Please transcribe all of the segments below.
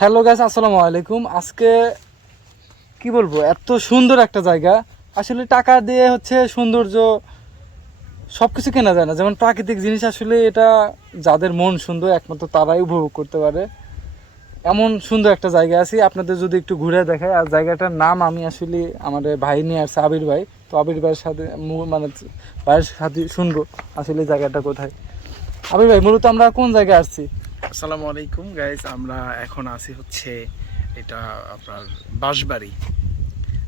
Hello guys, আসসালামু আলাইকুম। আজকে কি বলবো, এত সুন্দর একটা জায়গা। আসলে টাকা দিয়ে হচ্ছে সৌন্দর্য সবকিছু কেনা যায় না, যেমন প্রাকৃতিক জিনিস। আসলে এটা যাদের মন সুন্দর একমাত্র তারাই উপভোগ করতে পারে। এমন সুন্দর একটা জায়গা আছে, আপনাদের যদি একটু ঘুরে দেখায়। আর জায়গাটার নাম আমি আসলে আমাদের ভাই নিয়ে আসছে, আবির ভাই। তো আবির ভাইয়ের সাথে মানে ভাইয়ের সাথে শুনবো আসলে জায়গাটা কোথায়। আবির ভাই, মূলত আমরা কোন জায়গায় আসছি? আসসালামু আলাইকুম গাইস, আমরা এখন আছি হচ্ছে এটা আপনার বাঁশবাড়ি।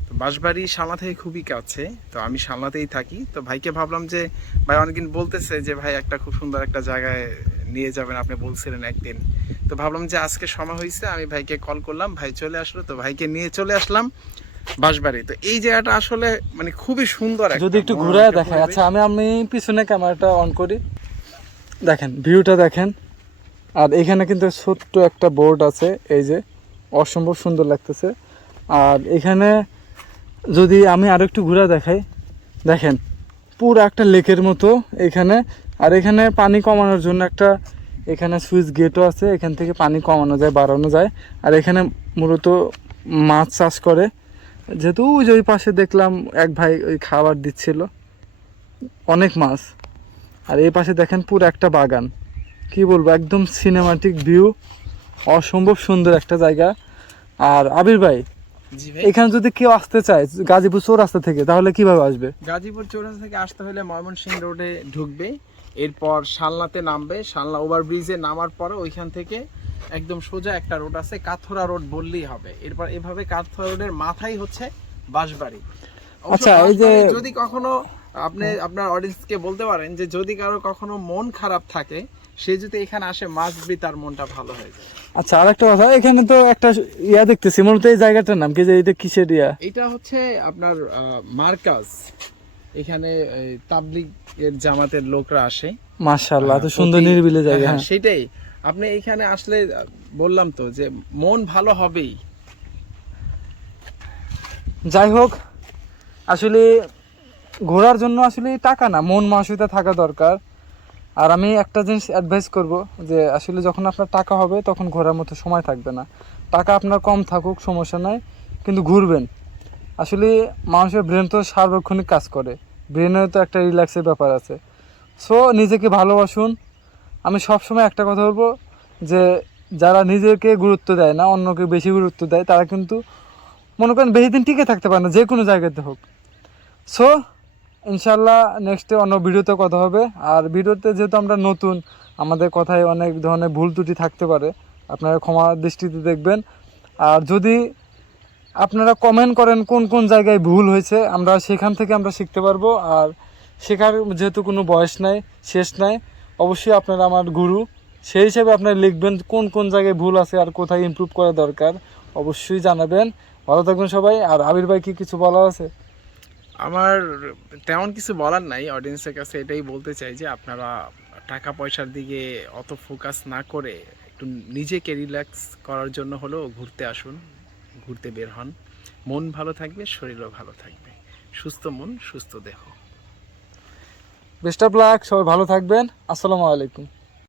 তো বাঁশবাড়ি শালনা থেকে খুবই কাছে। তো আমি শালনাতেই থাকি। তো ভাইকে ভাবলাম যে ভাই অনেকদিন বলতেছে যে ভাই একটা খুব সুন্দর একটা জায়গায় নিয়ে যাবেন, আপনি বলছিলেন একদিন। তো ভাবলাম যে আজকে সময় হয়েছে, আমি ভাইকে কল করলাম, ভাই চলে আসলো। তো ভাইকে নিয়ে চলে আসলাম বাঁশবাড়ি। তো এই জায়গাটা আসলে মানে খুবই সুন্দর, যদি একটা একটু মনোরম ঘুরে একটা দেখায়। পরিবেশ। আচ্ছা, আমি পিছনে ক্যামেরাটা অন করি। দেখেন ভিউটা দেখেন। আর এখানে কিন্তু ছোট্ট একটা বোর্ড আছে, এই যে, অসম্ভব সুন্দর লাগতেছে। আর এখানে যদি আমি আরো একটু ঘুরে দেখাই, দেখেন পুরো একটা লেকের মতো এখানে। আর এখানে পানি কমানোর জন্য একটা এখানে সুইচ গেটও আছে, এখান থেকে পানি কমানো যায়, বাড়ানো যায়। আর এখানে মূলত মাছ চাষ করে, যেহেতু ওই যে ওই পাশে দেখলাম এক ভাই ওই খাবার দিচ্ছিল, অনেক মাছ। আর এই পাশে দেখেন পুরো একটা বাগান। কি বলবো, একদম সিনেমাটিক ভিউ, অসম্ভব সুন্দর একটা জায়গা। আর আবির ভাই, জি ভাই। এখানে যদি কেউ আসতে চায় গাজীপুর চৌরাস্তা থেকে, তাহলে কিভাবে আসবে? গাজীপুর চৌরাস্তা থেকে আসতে হলে ময়মনসিংহ রোডে ঢুকবে, এরপর শালনাতে নামবে, শালনা ওভারব্রিজে নামার পরে ওইখান থেকে একদম সোজা একটা রোড আছে, কাথুরা রোড বললেই হবে। এরপর এভাবে কাথুরা রোডের মাথায় হচ্ছে বাঁশবাড়ি। অবশ্য আচ্ছা, এই যে, বাঁশবাড়ি যদি কখনো আপনি আপনার অডিয়েন্সকে বলতে পারেন যে যদি কারো কখনো মন খারাপ থাকে, সে যদি এখানে আসে মাস্ট বি তার মনটা ভালো হয়ে যায়। আচ্ছা, আরেকটা কথা, এখানে তো একটা ইয়া দেখতেছি, মূলত এই জায়গাটার নাম কি, যে এটা কিসের ইয়া? এটা হচ্ছে আপনার মার্কাজ। এখানে তাবলিগের জামাতের লোকরা আসে। মাশাআল্লাহ, এত সুন্দর নিরিবিলি জায়গা। হ্যাঁ, সেটাই। আপনি এখানে আসলে বললাম তো যে মন ভালো হবেই। যাই হোক, আসলে ঘোরার জন্য আসলে টাকা না, মন মানসিকতা থাকা দরকার। আর আমি একটা জিনিস অ্যাডভাইস করব, যে আসলে যখন আপনার টাকা হবে তখন ঘোরার মতো সময় থাকবে না। টাকা আপনার কম থাকুক সমস্যা নাই, কিন্তু ঘুরবেন। আসলে মানুষের ব্রেন তো সার্বক্ষণিক কাজ করে, ব্রেনের তো একটা রিল্যাক্সের ব্যাপার আছে। সো নিজেকে ভালোবাসুন। আমি সবসময় একটা কথা বলবো, যে যারা নিজেকে গুরুত্ব দেয় না, অন্যকে বেশি গুরুত্ব দেয়, তারা কিন্তু মনে করেন বেশি দিন টিকে থাকতে পারে না, যে কোনো জায়গাতে হোক। সো ইনশাল্লাহ নেক্সটে অন্য ভিডিওতে কথা হবে। আর ভিডিওতে যেহেতু আমরা নতুন, আমাদের কথায় অনেক ধরনের ভুল ত্রুটি থাকতে পারে, আপনারা ক্ষমা দৃষ্টিতে দেখবেন। আর যদি আপনারা কমেন্ট করেন কোন কোন জায়গায় ভুল হয়েছে, আমরা সেখান থেকে আমরা শিখতে পারবো। আর শেখার যেহেতু কোনো বয়স নাই, শেষ নাই, অবশ্যই আপনারা আমার গুরু, সেই হিসেবে আপনারা লিখবেন কোন কোন জায়গায় ভুল আছে আর কোথায় ইমপ্রুভ করা দরকার, অবশ্যই জানাবেন। ভালো থাকবেন সবাই। আর আবির ভাই, কি কিছু বলার আছে? আমার তেমন কিছু বলার নাই, অডিয়েন্সের কাছে এটাই বলতে চাই যে আপনারা টাকা পয়সার দিকে অত ফোকাস না করে একটু নিজেকে রিল্যাক্স করার জন্য হলেও ঘুরতে আসুন, ঘুরতে বের হন। মন ভালো থাকবে, শরীরও ভালো থাকবে। সুস্থ মন সুস্থ দেহ। বেস্ট অফ লাক, সবাই ভালো থাকবেন। আসসালামু আলাইকুম।